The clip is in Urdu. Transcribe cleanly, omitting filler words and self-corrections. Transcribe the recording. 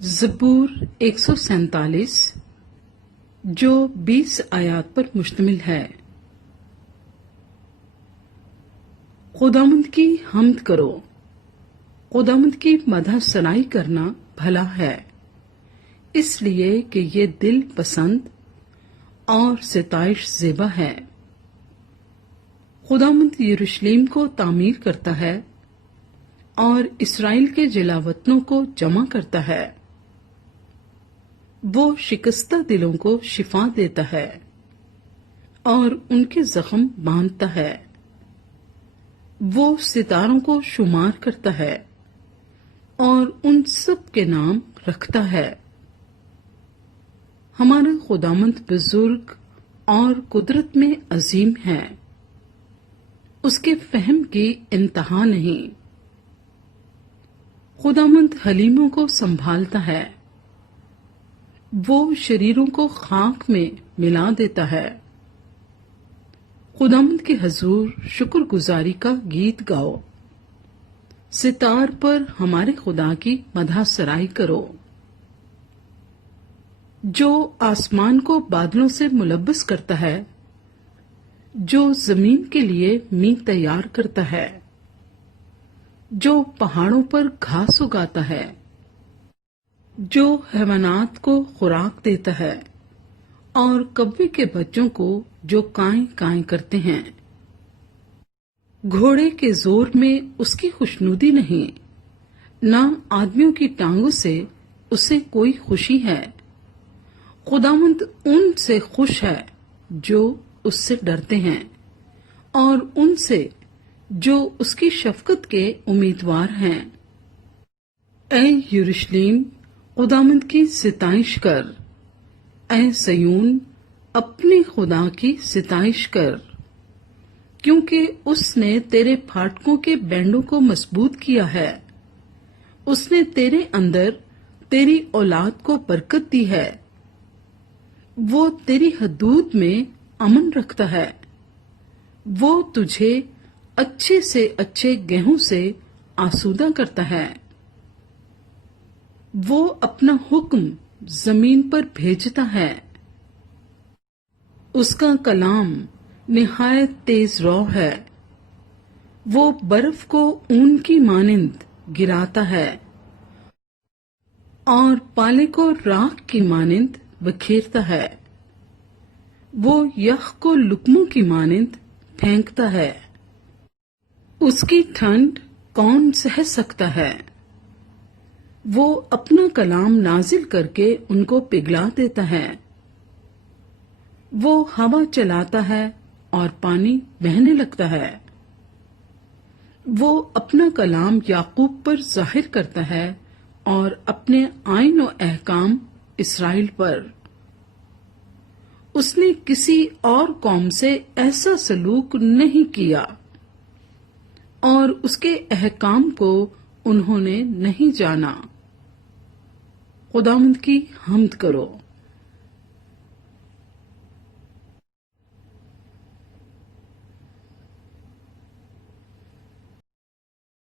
زبور 147 جو 20 آیات پر مشتمل ہے۔ خداوند کی حمد کرو، خداوند کی مدح ثنائی کرنا بھلا ہے، اس لیے کہ یہ دل پسند اور ستائش زیبا ہے۔ خداوند یروشلم کو تعمیر کرتا ہے اور اسرائیل کے جلاوطنوں کو جمع کرتا ہے۔ وہ شکستہ دلوں کو شفا دیتا ہے اور ان کے زخم باندھتا ہے۔ وہ ستاروں کو شمار کرتا ہے اور ان سب کے نام رکھتا ہے۔ ہمارا خداوند بزرگ اور قدرت میں عظیم ہے، اس کے فہم کی انتہا نہیں۔ خداوند حلیموں کو سنبھالتا ہے، وہ شریروں کو خاک میں ملا دیتا ہے۔ خداوند کے حضور شکر گزاری کا گیت گاؤ، ستار پر ہمارے خدا کی مدح سرائی کرو۔ جو آسمان کو بادلوں سے ملبس کرتا ہے، جو زمین کے لیے میوہ تیار کرتا ہے، جو پہاڑوں پر گھاس اگاتا ہے، جو حیوانات کو خوراک دیتا ہے اور کبوے کے بچوں کو جو کائیں کائیں کرتے ہیں۔ گھوڑے کے زور میں اس کی خوشنودی نہیں، نہ آدمیوں کی ٹانگوں سے اسے کوئی خوشی ہے۔ خداوند ان سے خوش ہے جو اس سے ڈرتے ہیں اور ان سے جو اس کی شفقت کے امیدوار ہیں۔ اے یروشلم، خداوند کی ستائش کر، اے سیون، اپنے خدا کی ستائش کر، کیونکہ اس نے تیرے پھاٹکوں کے بینڈوں کو مضبوط کیا ہے۔ اس نے تیرے اندر تیری اولاد کو برکت دی ہے۔ وہ تیری حدود میں امن رکھتا ہے۔ وہ تجھے اچھے سے اچھے گیہوں سے آسودہ کرتا ہے۔ وہ اپنا حکم زمین پر بھیجتا ہے۔ اس کا کلام نہایت تیز رو ہے۔ وہ برف کو اون کی مانند گراتا ہے اور پالے کو راکھ کی مانند بکھیرتا ہے۔ وہ یخ کو لقموں کی مانند پھینکتا ہے۔ اس کی ٹھنڈ کون سہ سکتا ہے؟ وہ اپنا کلام نازل کر کے ان کو پگھلا دیتا ہے۔ وہ ہوا چلاتا ہے اور پانی بہنے لگتا ہے۔ وہ اپنا کلام یعقوب پر ظاہر کرتا ہے اور اپنے آئین و احکام اسرائیل پر۔ اس نے کسی اور قوم سے ایسا سلوک نہیں کیا اور اس کے احکام کو انہوں نے نہیں جانا۔ خداوند کی حمد کرو۔